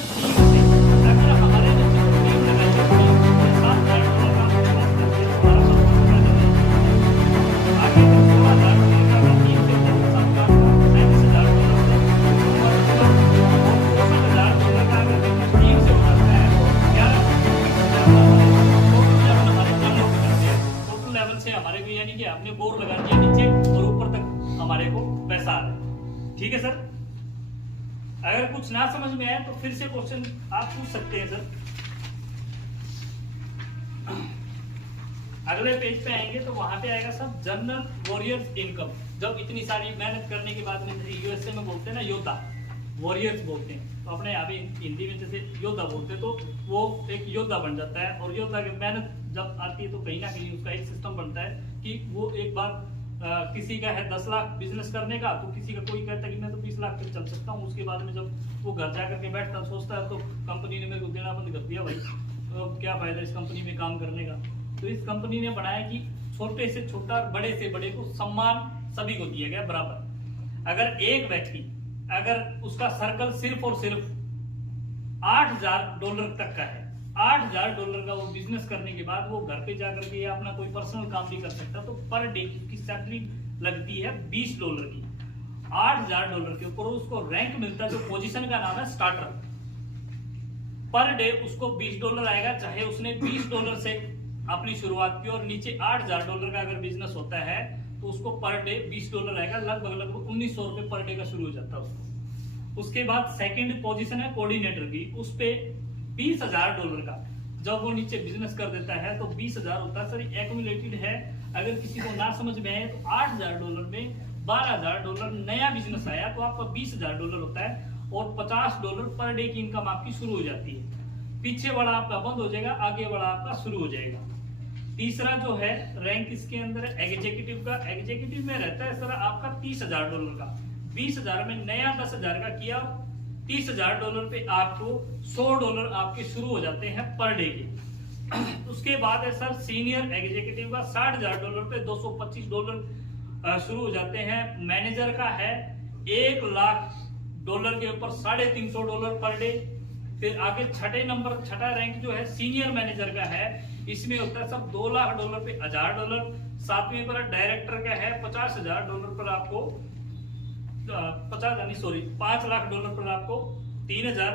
Team से, अगर हमारे बच्चे को टीम लगाइए, टीम में 7,000 डॉलर का आपके पास करते हैं, तो हमारा परफॉर्मेंस ज्यादा रहेगा। आगे अगर 16,000 डॉलर का अगर टीम से होता है, 7 लाख का 37,000 डॉलर से, और उसके बाद और 64,000 डॉलर का अगर बिजनेस टीम से हो जाता है, तो 11,20,000 का हमारे टोटल लेवल हमारे डबल हो जाते हैं। टोटल लेवल से हमारे को यानी कि हमने बोर लगा दिया नीचे और ऊपर तक हमारे को पैसा आ रहा है। ठीक है सर, अगर कुछ ना समझ में आए तो फिर से क्वेश्चन आप पूछ सकते हैं सर। अगले पेज पे आएंगे तो वहां पे आएगा सर जनरल वॉरियर्स इनकम। जब इतनी सारी मेहनत करने के बाद में, यूएसए में बोलते हैं ना योद्धा, वॉरियर्स बोलते हैं, तो अपने यहाँ पे हिंदी में जैसे योद्धा बोलते हैं, तो वो एक योद्धा बन जाता है। और योद्धा की मेहनत जब आती है तो कहीं ना कहीं उसका एक सिस्टम बनता है कि वो एक बार किसी का है 10 लाख बिजनेस करने का, तो किसी का कोई कहता है कि मैं तो 20 लाख तक चल सकता हूँ। उसके बाद में जब वो घर जाकर के बैठता सोचता है, तो कंपनी ने मेरे को देना बंद कर दिया भाई, तो अब क्या फायदा इस कंपनी में काम करने का। तो इस कंपनी ने बनाया कि छोटे से छोटा, बड़े से बड़े को सम्मान सभी को दिया गया बराबर। अगर एक व्यक्ति, अगर उसका सर्कल सिर्फ और सिर्फ 8,000 डॉलर तक का है, 8,000 डॉलर का वो बिजनेस करने के बाद वो घर पे जाकर के या अपना कोई पर्सनल काम भी कर सकता, तो पर डे की सैलरी लगती है $20 की। 8,000 डॉलर के ऊपर उसको रैंक मिलता है, जो पोजीशन का नाम है स्टार्टर। पर डे उसको $20 आएगा, चाहे उसने $20 से अपनी शुरुआत की, और नीचे 8,000 डॉलर का अगर बिजनेस होता है तो उसको पर डे $20 आएगा, लगभग 1,900 रुपए पर डे का शुरू हो जाता है उसको। उसके बाद सेकंड पोजीशन है कोऑर्डिनेटर की, उस पे $20,000 का जब वो नीचे बिजनेस कर देता है तो 20,000 होता है सर, एक्यूमुलेटेड है। अगर किसी को ना समझ में आए तो $8,000 में $12,000 नया बिजनेस आया तो आपका $20,000 होता है, और $50 पर डे की इनकम आपकी शुरू हो जाती है। पीछे वाला आपका बंद हो जाएगा, आगे वाला आपका शुरू हो जाएगा। तीसरा जो है रैंक इसके अंदर एग्जीक्यूटिव का। एग्जीक्यूटिव में रहता है सर आपका $30,000 का, 20,000 में नया 10,000 का किया, $30,000 पे आपको $100 आपके शुरू हो जाते हैं पर डे के। उसके बाद है सर सीनियर एग्जीक्यूटिव का, $60,000 पे $225 शुरू हो जाते हैं। मैनेजर का है $1,00,000 के ऊपर $350 पर डे। फिर आगे छठा रैंक जो है सीनियर मैनेजर का है, इसमें होता है सब $2,00,000 पे $1,000। सातवें पर डायरेक्टर का है $50,000 पर आपको $5,00,000 पर आपको 3,000।